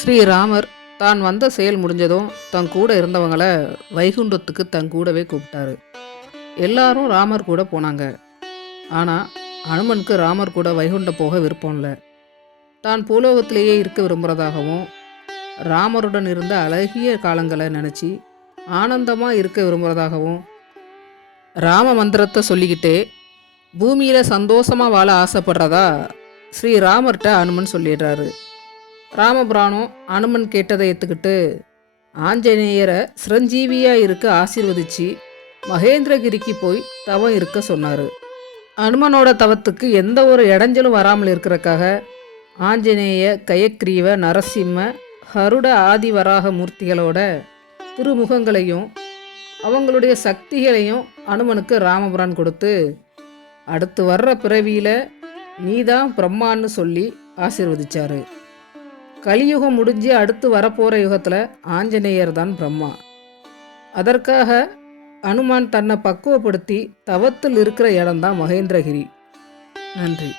ஸ்ரீராமர் தான் வந்த செயல் முடிஞ்சதும் தன் கூட இருந்தவங்கள வைகுண்டத்துக்கு தன் கூடவே கூப்பிட்டாரு. எல்லாரும் ராமர் கூட போனாங்க. ஆனால் அனுமனுக்கு ராமர் கூட வைகுண்டம் போக விருப்பம் இல்லை. தான் பூலோகத்திலேயே இருக்க விரும்புகிறதாகவும் ராமருடன் இருந்த அழகிய காலங்களை நினச்சி ஆனந்தமாக இருக்க விரும்புகிறதாகவும் ராம மந்திரத்தை சொல்லிக்கிட்டே பூமியில் சந்தோஷமாக வாழ ஆசைப்படுறதா? ஸ்ரீ ராமர்கிட்ட அனுமன் சொல்லிடுறாரு. ராமபுராணம் அனுமன் கேட்டதை ஏற்றுக்கிட்டு ஆஞ்சநேயரை சிரஞ்சீவியாக இருக்க ஆசீர்வதிச்சு மகேந்திரகிரிக்கு போய் தவம் இருக்க சொன்னார். அனுமனோட தவத்துக்கு எந்த ஒரு இடைஞ்சலும் வராமல் இருக்கிறக்காக ஆஞ்சநேய கயக்ரீவ நரசிம்ம ஹருட ஆதிவராக மூர்த்திகளோட திருமுகங்களையும் அவங்களுடைய சக்திகளையும் அனுமனுக்கு ராமபுரான் கொடுத்து அடுத்து வர்ற பிறவியில் நீதான் பிரம்மான்னு சொல்லி ஆசீர்வதிச்சாரு. கலியுகம் முடிஞ்சு அடுத்து வரப்போகிற யுகத்தில் ஆஞ்சநேயர் தான் பிரம்மா. அதற்காக அனுமான் தன்னை பக்குவப்படுத்தி தவத்தில் இருக்கிற இடம்தான் மகேந்திரகிரி. நன்றி.